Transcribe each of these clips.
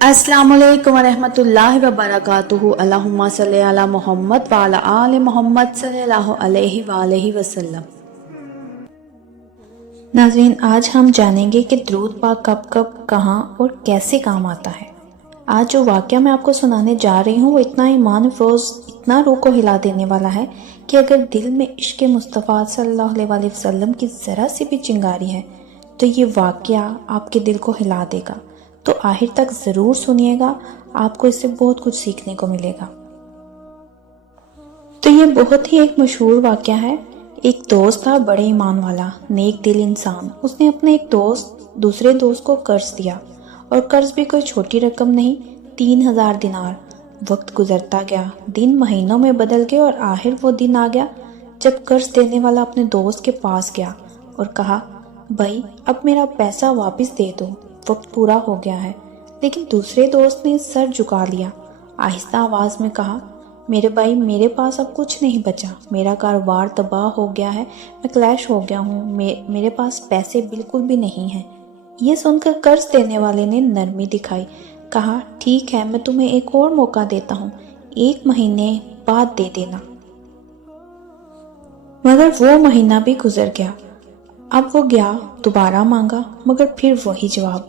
السلام علیکم ورحمۃ اللہ وبرکاتہ۔ اللہم صلی علی محمد وعلی آل محمد صلی اللہ علیہ وآلہ وسلم۔ ناظرین، آج ہم جانیں گے کہ درود پاک کب کب، کہاں اور کیسے کام آتا ہے۔ آج جو واقعہ میں آپ کو سنانے جا رہی ہوں وہ اتنا ایمان افروز، اتنا روح کو ہلا دینے والا ہے کہ اگر دل میں عشق مصطفیٰ صلی اللہ علیہ وسلم کی ذرا سی بھی چنگاری ہے تو یہ واقعہ آپ کے دل کو ہلا دے گا۔ تو آخر تک ضرور سنیے گا، آپ کو اس سے بہت کچھ سیکھنے کو ملے گا۔ تو یہ بہت ہی ایک مشہور واقعہ ہے۔ ایک دوست تھا، بڑے ایمان والا، نیک دل انسان۔ اس نے اپنے ایک دوسرے دوست کو قرض دیا، اور قرض بھی کوئی چھوٹی رقم نہیں، 3000 دینار۔ وقت گزرتا گیا، دن مہینوں میں بدل گئے، اور آخر وہ دن آ گیا جب قرض دینے والا اپنے دوست کے پاس گیا اور کہا، بھائی اب میرا پیسہ واپس دے دو، وقت پورا ہو گیا ہے۔ لیکن دوسرے دوست نے سر جھکا لیا، آہستہ آواز میں کہا، میرے بھائی، میرے پاس اب کچھ نہیں بچا، میرا کاروبار تباہ ہو گیا ہے، میں کلیش ہو گیا ہوں، میرے پاس پیسے بالکل بھی نہیں ہیں۔ یہ سن کر قرض دینے والے نے نرمی دکھائی، کہا، ٹھیک ہے، میں تمہیں ایک اور موقع دیتا ہوں، 1 مہینے بعد دے دینا۔ مگر وہ مہینہ بھی گزر گیا۔ اب وہ گیا، دوبارہ مانگا، مگر پھر وہی جواب،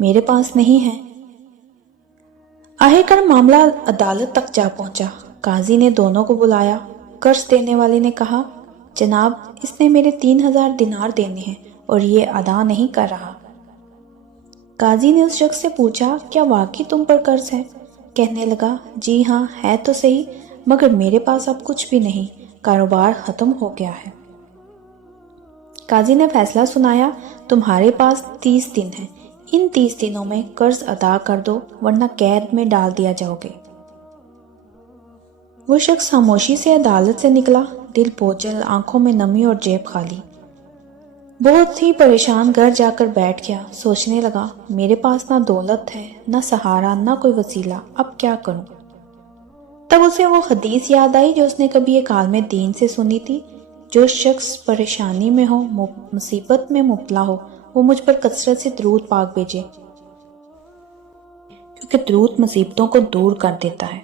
میرے پاس نہیں ہے۔ آخر کار معاملہ عدالت تک جا پہنچا۔ قاضی نے دونوں کو بلایا۔ قرض دینے والے نے کہا، جناب، اس نے میرے 3000 دینار دینے ہیں اور یہ ادا نہیں کر رہا۔ قاضی نے اس شخص سے پوچھا، کیا واقعی تم پر قرض ہے؟ کہنے لگا، جی ہاں ہے تو صحیح، مگر میرے پاس اب کچھ بھی نہیں، کاروبار ختم ہو گیا ہے۔ قاضی نے فیصلہ سنایا، تمہارے پاس 30 دن ہیں، ان 30 دنوں میں قرض ادا کر دو ورنہ قید میں ڈال دیا جاؤ گے۔ وہ شخص خاموشی سے عدالت سے نکلا، دل بوجھل، آنکھوں میں نمی اور جیب خالی۔ بہت ہی پریشان گھر جا کر بیٹھ گیا، سوچنے لگا، میرے پاس نہ دولت ہے، نہ سہارا، نہ کوئی وسیلہ، اب کیا کروں؟ تب اسے وہ حدیث یاد آئی جو اس نے کبھی ایک عالم دین سے سنی تھی، جو شخص پریشانی میں ہو، مصیبت میں مبتلا ہو، وہ مجھ پر کثرت سے درود پاک بھیجے، کیونکہ درود مصیبتوں کو دور کر دیتا ہے۔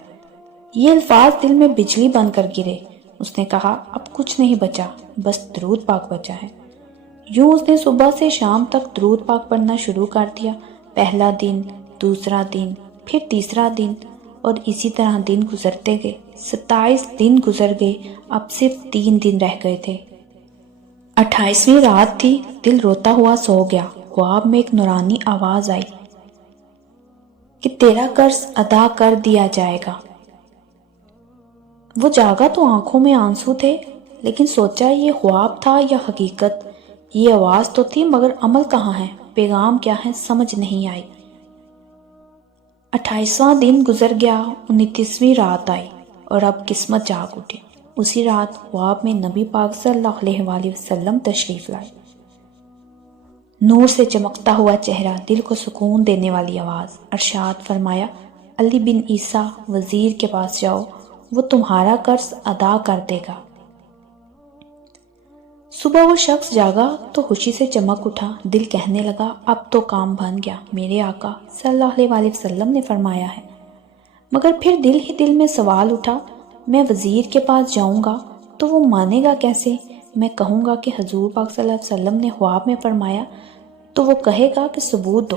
یہ الفاظ دل میں بجلی بن کر گرے۔ اس نے کہا، اب کچھ نہیں بچا، بس درود پاک بچا ہے۔ یوں اس نے صبح سے شام تک درود پاک پڑھنا شروع کر دیا۔ پہلا دن، دوسرا دن، پھر تیسرا دن، اور اسی طرح دن گزرتے گئے۔ 27 دن گزر گئے، اب صرف 3 دن رہ گئے تھے۔ 28ویں رات تھی، دل روتا ہوا سو گیا۔ خواب میں ایک نورانی آواز آئی کہ تیرا قرض ادا کر دیا جائے گا۔ وہ جاگا تو آنکھوں میں آنسو تھے، لیکن سوچا یہ خواب تھا یا حقیقت؟ یہ آواز تو تھی مگر عمل کہاں ہے، پیغام کیا ہے، سمجھ نہیں آئی۔ 28واں دن گزر گیا، 29ویں رات آئی، اور اب قسمت جاگ اٹھی۔ اسی رات خواب میں نبی پاک صلی اللہ علیہ وآلہ وسلم تشریف لائے۔ نور سے چمکتا ہوا چہرہ، دل کو سکون دینے والی آواز، ارشاد فرمایا، علی بن عیسیٰ وزیر کے پاس جاؤ، وہ تمہارا قرض ادا کر دے گا۔ صبح وہ شخص جاگا تو خوشی سے چمک اٹھا، دل کہنے لگا، اب تو کام بن گیا، میرے آقا صلی اللہ علیہ وآلہ وسلم نے فرمایا ہے۔ مگر پھر دل ہی دل میں سوال اٹھا، میں وزیر کے پاس جاؤں گا تو وہ مانے گا کیسے؟ میں کہوں گا کہ حضور پاک صلی اللہ علیہ وسلم نے خواب میں فرمایا تو وہ کہے گا کہ ثبوت دو،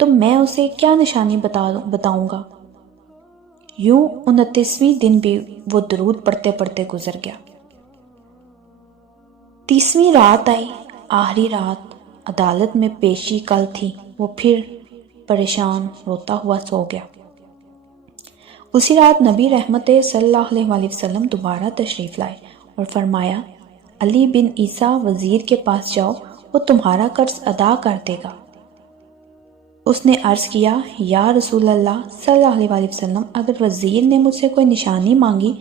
تو میں اسے کیا نشانی بتاؤں گا؟ یوں 29ویں دن بھی وہ درود پڑھتے پڑھتے گزر گیا۔ 30ویں رات آئی، آخری رات، عدالت میں پیشی کل تھی۔ وہ پھر پریشان روتا ہوا سو گیا۔ اسی رات نبی رحمت صلی اللہ علیہ وآلہ وسلم دوبارہ تشریف لائے اور فرمایا، علی بن عیسیٰ وزیر کے پاس جاؤ، وہ تمہارا قرض ادا کر دے گا۔ اس نے عرض کیا، یا رسول اللہ صلی اللہ علیہ وآلہ وسلم، اگر وزیر نے مجھ سے کوئی نشانی مانگی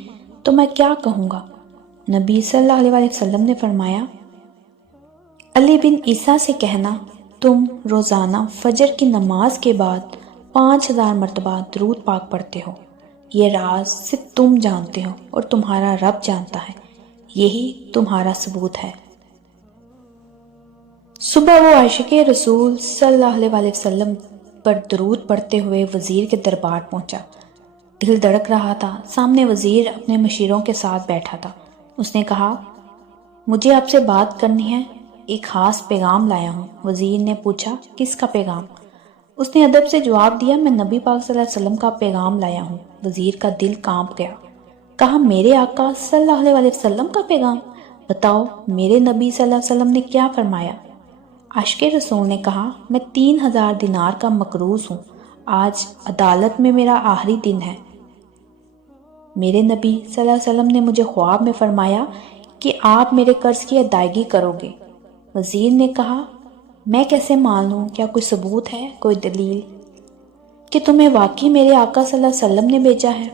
تو میں کیا کہوں گا؟ نبی صلی اللہ علیہ وآلہ وسلم نے فرمایا، علی بن عیسیٰ سے کہنا، تم روزانہ فجر کی نماز کے بعد 5000 مرتبہ درود پاک پڑھتے ہو، یہ راز صرف تم جانتے ہو اور تمہارا رب جانتا ہے، یہی تمہارا ثبوت ہے۔ صبح وہ عاشق رسول صلی اللہ علیہ وآلہ وسلم پر درود پڑھتے ہوئے وزیر کے دربار پہنچا۔ دل دھڑک رہا تھا۔ سامنے وزیر اپنے مشیروں کے ساتھ بیٹھا تھا۔ اس نے کہا، مجھے آپ سے بات کرنی ہے، ایک خاص پیغام لایا ہوں۔ وزیر نے پوچھا، کس کا پیغام؟ اس نے ادب سے جواب دیا، میں نبی پاک صلی اللہ علیہ وسلم کا پیغام لایا ہوں۔ وزیر کا دل کانپ گیا۔ کہا، میرے آقا صلی اللہ علیہ وسلم کا پیغام؟ بتاؤ، میرے نبی صلی اللہ علیہ وسلم نے کیا فرمایا؟ عاشق رسول نے کہا، میں 3000 دینار کا مقروض ہوں، آج عدالت میں میرا آخری دن ہے۔ میرے نبی صلی اللہ علیہ وسلم نے مجھے خواب میں فرمایا کہ آپ میرے قرض کی ادائیگی کرو گے۔ وزیر نے کہا، میں کیسے مان لوں؟ کیا کوئی ثبوت ہے، کوئی دلیل کہ تمہیں واقعی میرے آقا صلی اللہ علیہ وسلم نے بھیجا ہے؟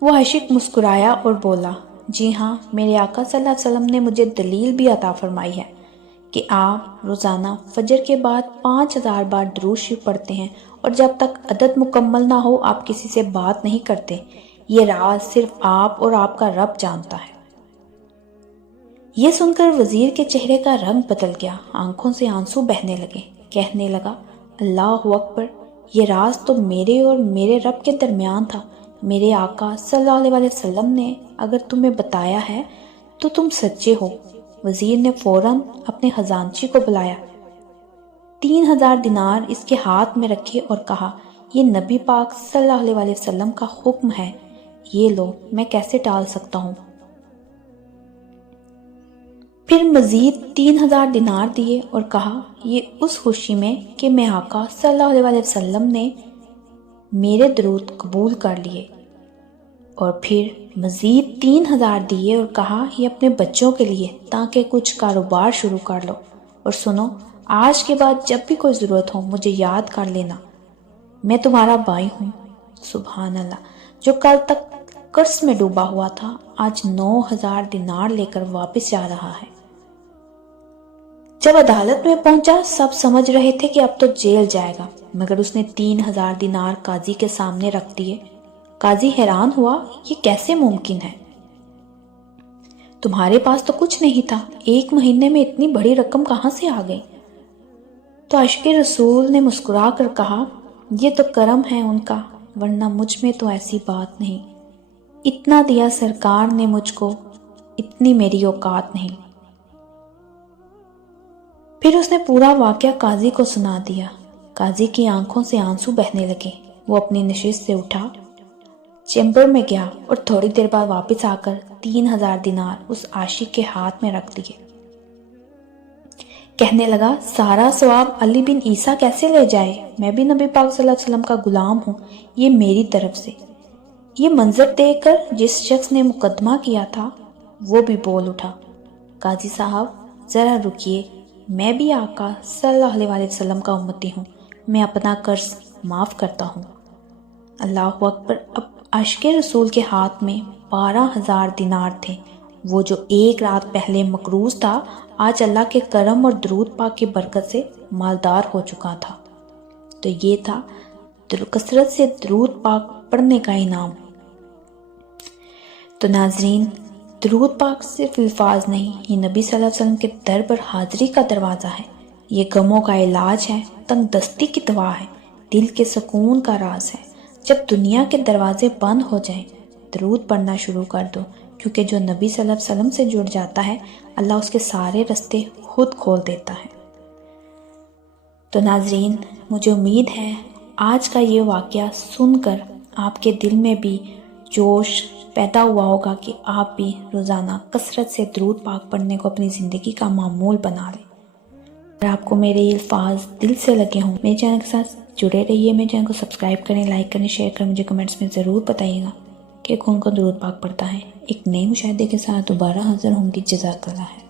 وہ عاشق مسکرایا اور بولا، جی ہاں، میرے آقا صلی اللہ علیہ وسلم نے مجھے دلیل بھی عطا فرمائی ہے کہ آپ روزانہ فجر کے بعد 5000 بار درود شریف پڑھتے ہیں، اور جب تک عدد مکمل نہ ہو آپ کسی سے بات نہیں کرتے۔ یہ راز صرف آپ اور آپ کا رب جانتا ہے۔ یہ سن کر وزیر کے چہرے کا رنگ بدل گیا، آنکھوں سے آنسو بہنے لگے۔ کہنے لگا، اللہ اکبر، یہ راز تو میرے اور میرے رب کے درمیان تھا۔ میرے آقا صلی اللہ علیہ وسلم نے اگر تمہیں بتایا ہے تو تم سچے ہو۔ وزیر نے فوراً اپنے خزانچی کو بلایا، 3000 دینار اس کے ہاتھ میں رکھے اور کہا، یہ نبی پاک صلی اللہ علیہ وسلم کا حکم ہے، یہ لو، میں کیسے ٹال سکتا ہوں؟ پھر مزید 3000 دینار دیے اور کہا، یہ اس خوشی میں کہ میں آقا صلی اللہ علیہ وسلم نے میرے درود قبول کر لیے۔ اور پھر مزید 3000 دیے اور کہا، یہ اپنے بچوں کے لیے، تاکہ کچھ کاروبار شروع کر لو، اور سنو، آج کے بعد جب بھی کوئی ضرورت ہو مجھے یاد کر لینا، میں تمہارا بھائی ہوں۔ سبحان اللہ، جو کل تک قرض میں ڈوبا ہوا تھا آج 9000 دینار لے کر واپس جا رہا ہے۔ جب عدالت میں پہنچا سب سمجھ رہے تھے کہ اب تو جیل جائے گا، مگر اس نے 3000 دینار قاضی کے سامنے رکھ دیے۔ قاضی حیران ہوا، یہ کیسے ممکن ہے؟ تمہارے پاس تو کچھ نہیں تھا، ایک مہینے میں اتنی بڑی رقم کہاں سے آ گئی؟ تو عاشق رسول نے مسکرا کر کہا، یہ تو کرم ہے ان کا، ورنہ مجھ میں تو ایسی بات نہیں۔ اتنا دیا سرکار نے مجھ کو، اتنی میری اوقات نہیں۔ پھر اس نے پورا واقعہ قاضی کو سنا دیا۔ قاضی کی آنکھوں سے آنسو بہنے لگے۔ وہ اپنی نشست سے اٹھا، چیمبر میں گیا اور تھوڑی دیر بعد واپس آ کر 3000 دینار اس عاشق کے ہاتھ میں رکھ دیے۔ کہنے لگا، سارا ثواب علی بن عیسیٰ کیسے لے جائے؟ میں بھی نبی پاک صلی اللہ علیہ وسلم کا غلام ہوں، یہ میری طرف سے۔ یہ منظر دیکھ کر جس شخص نے مقدمہ کیا تھا وہ بھی بول اٹھا، قاضی صاحب ذرا رکیے، میں بھی آقا صلی اللہ علیہ وسلم کا امتی ہوں، میں اپنا قرض معاف کرتا ہوں۔ اللہ اکبر۔ اب عاشق رسول کے ہاتھ میں 12000 دینار تھے۔ وہ جو ایک رات پہلے مقروض تھا آج اللہ کے کرم اور درود پاک کی برکت سے مالدار ہو چکا تھا۔ تو یہ تھا کثرت سے درود پاک پڑھنے کا انعام۔ تو ناظرین، درود پاک صرف الفاظ نہیں، یہ نبی صلی اللہ علیہ وسلم کے در پر حاضری کا دروازہ ہے، یہ غموں کا علاج ہے، تنگ دستی کی دوا ہے، دل کے سکون کا راز ہے۔ جب دنیا کے دروازے بند ہو جائیں درود پڑھنا شروع کر دو، کیونکہ جو نبی صلی اللہ علیہ وسلم سے جڑ جاتا ہے اللہ اس کے سارے رستے خود کھول دیتا ہے۔ تو ناظرین، مجھے امید ہے آج کا یہ واقعہ سن کر آپ کے دل میں بھی جوش پیدا ہوا ہوگا کہ آپ بھی روزانہ کثرت سے درود پاک پڑھنے کو اپنی زندگی کا معمول بنا لیں۔ اگر آپ کو میرے یہ الفاظ دل سے لگے ہوں، میرے چینل کے ساتھ جڑے رہیے، میرے چینل کو سبسکرائب کریں، لائک کریں، شیئر کریں، مجھے کمنٹس میں ضرور بتائیے گا کہ کون کون درود پاک پڑھتا ہے۔ ایک نئے مشاہدے کے ساتھ دوبارہ حاضر ہوں گی۔ جزاک اللہ ہے۔